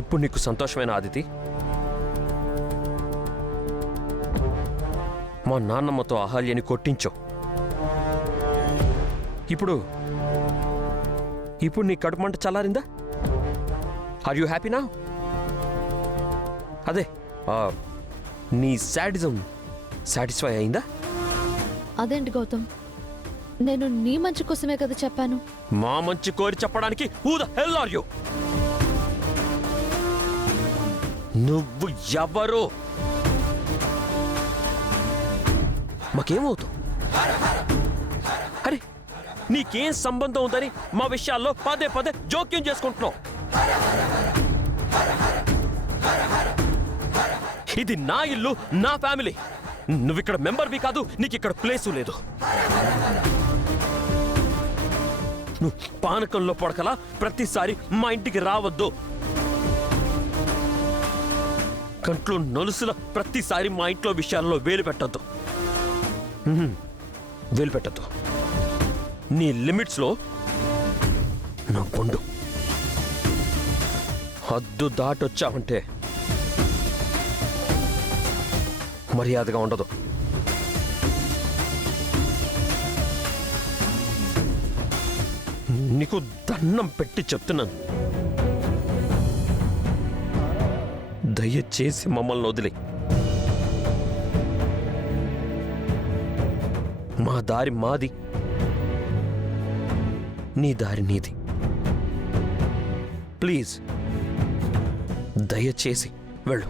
ఇప్పుడు నీకు సంతోషమైన ఆదితి? మా నాన్నమ్మతో అహల్యని కొట్టించావు. ఇప్పుడు నీ కడుపు మంట చల్లారిందా? Are you హ్యాపీనా? అదే నీ శాడిజం సాటిస్ఫై అయిందా? అదేంటి గౌతమ్, నేను నీ మంచి కోసమే కదా చెప్పాను. మా మంచి కోరి చెప్పడానికి who the hell are you? నువ్వు ఎవరు? మాకేమవుతావు? అరే నీకేం సంబంధం ఉందని మా విషయాల్లో పదే పదే జోక్యం చేసుకుంటున్నావు. ఇది నా ఇల్లు, నా ఫ్యామిలీ. నువ్విక్కడ మెంబర్వి కాదు, నీకిక్కడ ప్లేసు లేదు. నువ్వు పానకంలో పడకలా ప్రతిసారి మా ఇంటికి రావద్దు. కంట్లో నలుసుల ప్రతిసారి మా ఇంట్లో విషయాల్లో వేలు పెట్టద్దు. వేలు పెట్టద్దు. నీ లిమిట్స్లో నా పొండు. హద్దు దాటొచ్చావంటే మర్యాదగా ఉండదు. నీకు దండం పెట్టి చెప్తున్నాను, దయచేసి మమ్మల్ని వదిలే. మా దారి మాది, నీ దారి నీది. ప్లీజ్ దయచేసి వెళ్ళు.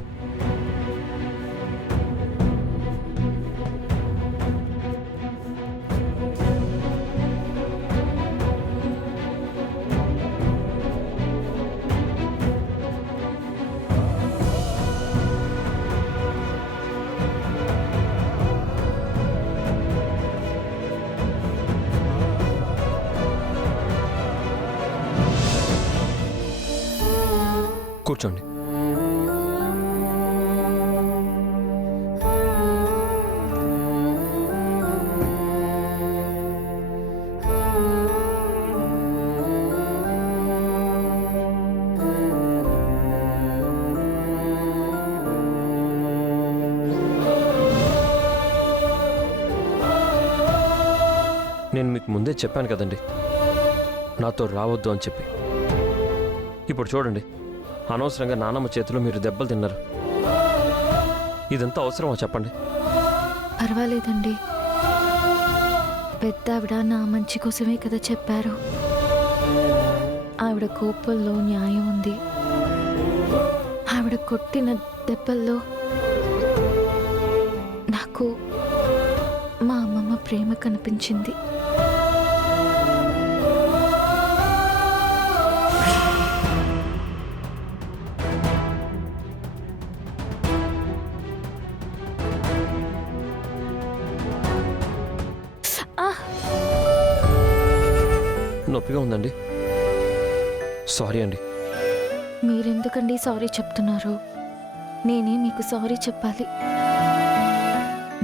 కూర్చోండి. నేను మీకు ముందే చెప్పాను కదండి నాతో రావద్దు అని చెప్పి. ఇప్పుడు చూడండి, అనవసరంగా నానమ్మ చేతిలో మీరు దెబ్బలు తిన్నారు. ఇదంతా అవసరమా చెప్పండి? పర్వాలేదండి, పెద్ద ఆవిడ నా మంచి కోసమే కదా చెప్పారు. ఆవిడ కోపంలో న్యాయం ఉంది. ఆవిడ కొట్టిన దెబ్బల్లో నాకు మా అమ్మమ్మ ప్రేమ కనిపించింది. నొప్పిగా ఉందండి, సారీ అండి. మీరెందుకండి సారీ చెప్తున్నారు? నేనే మీకు సారీ చెప్పాలి.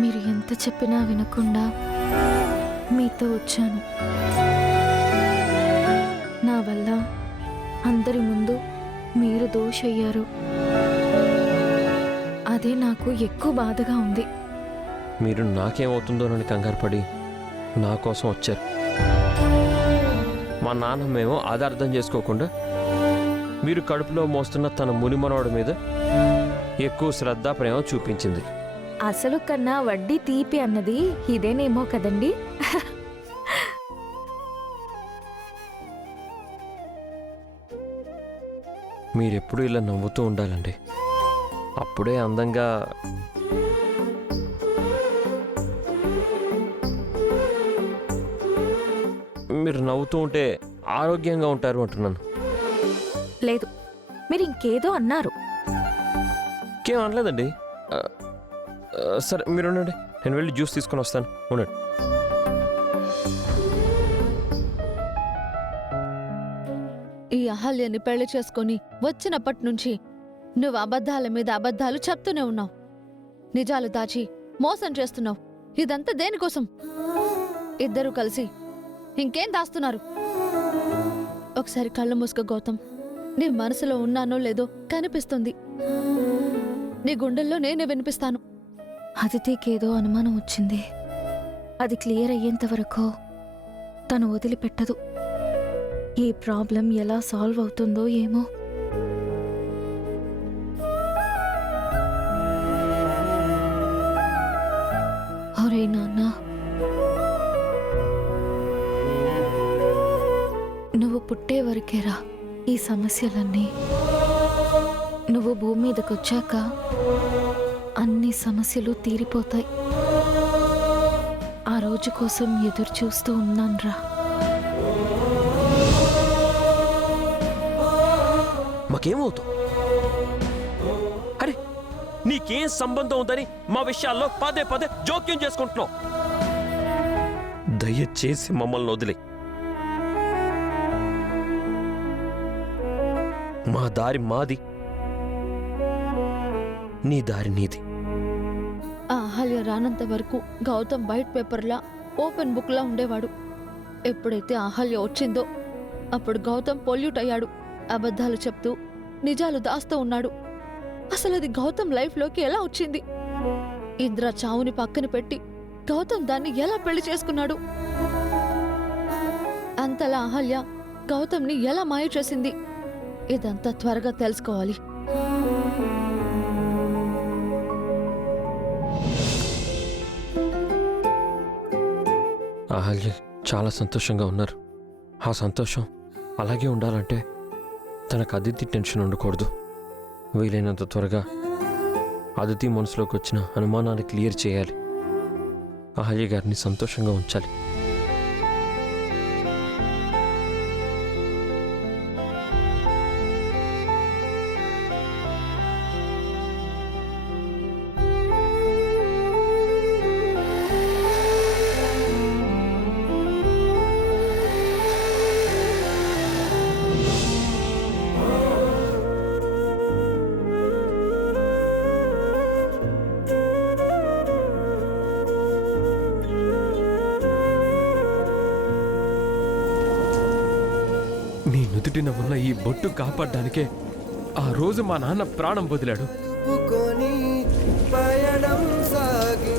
మీరు ఎంత చెప్పినా వినకుండా మీతో వచ్చాను. నా వల్ల అందరి ముందు మీరు దోషయ్యారు. అదే నాకు ఎక్కువ బాధగా ఉంది. మీరు నాకేమవుతుందోనని కంగారు పడి నా కోసం వచ్చారు. మా నాన్నమేమో అది అర్థం చేసుకోకుండా మీరు కడుపులో మోస్తున్న తన మునిమనోడి మీద ఎక్కువ శ్రద్ధ ప్రేమ చూపించింది. అసలు కన్నా వడ్డీ తీపి అన్నది ఇదేనేమో కదండి. మీరెప్పుడు ఇలా నవ్వుతూ ఉండాలండి, అప్పుడే అందంగా. మీరు నవ్వుతూ ఉంటే ఆరోగ్యంగా ఉంటారు అంటున్నాను. లేదు, మీరు ఇంకేదో అన్నారు. ఇంకేం అనలేదండి. సరే మీరు ఉండండి, నేను వెళ్ళి జ్యూస్ తీసుకొని వస్తాను. ఉండండి. ఈ అహల్యని పెళ్లి చేసుకొని వచ్చినప్పటి నుంచి నువ్వు అబద్ధాల మీద అబద్ధాలు చెప్తూనే ఉన్నావు. నిజాలు దాచి మోసం చేస్తున్నావు. ఇదంతా దేనికోసం? ఇద్దరూ కలిసి ఇంకేం దాస్తున్నారు? ఒకసారి కళ్ళు మూసుకో గౌతమ్. నీ మనసులో ఉన్నానో లేదో కనిపిస్తుంది. నీ గుండెల్లో నేనే వినిపిస్తాను. అదితికేదో అనుమానం వచ్చింది. అది క్లియర్ అయ్యేంత వరకు తను వదిలిపెట్టదు. ఈ ప్రాబ్లం ఎలా సాల్వ్ అవుతుందో ఏమో. ఒరే నాన్న, నువ్వు పుట్టే వరకేరా ఈ సమస్యలన్నీ. నువ్వు భూమి మీదకొచ్చాక అన్ని సమస్యలు తీరిపోతాయి. ఆ రోజు కోసం ఎదురు చూస్తూ ఉన్నాన్రా. మాకేమవుతావు? అరే, నీకేం సంబంధం ఉందని మా విషయాల్లో పదే పదే జోక్యం చేసుకుంటున్నావు. దయచేసి మమ్మల్ని వదిలే. మా దారి మాది, నీ దారి నీది. ఆ అహల్య రానంత వరకు గౌతమ్ వైట్ పేపర్లా ఓపెన్ బుక్లా ఉండేవాడు. ఎప్పుడైతే అహల్య వచ్చిందో అప్పుడు గౌతమ్ పొల్యూట్ అయ్యాడు. అబద్ధాలు చెప్తూ నిజాలు దాస్తూ ఉన్నాడు. అసలు అది గౌతమ్ లైఫ్లోకి ఎలా వచ్చింది? ఇంద్ర చావుని పక్కన పెట్టి గౌతమ్ దాన్ని ఎలా పెళ్లి చేసుకున్నాడు? అంతలా అహల్య గౌతమ్ని ఎలా మాయ చేసింది? ఇదంతా త్వరగా తెలుసుకోవాలి. అహల్య చాలా సంతోషంగా ఉన్నారు. ఆ సంతోషం అలాగే ఉండాలంటే తనకు అదితి టెన్షన్ ఉండకూడదు. వీలైనంత త్వరగా అదితి మనసులోకి వచ్చిన అనుమానాన్ని క్లియర్ చేయాలి. అహల్య గారిని సంతోషంగా ఉంచాలి. నీ నుదుటిన ఉన్న ఈ బొట్టు కాపాడ్డానికే ఆ రోజు మా నాన్న ప్రాణం వదిలాడు. పయనం సాగి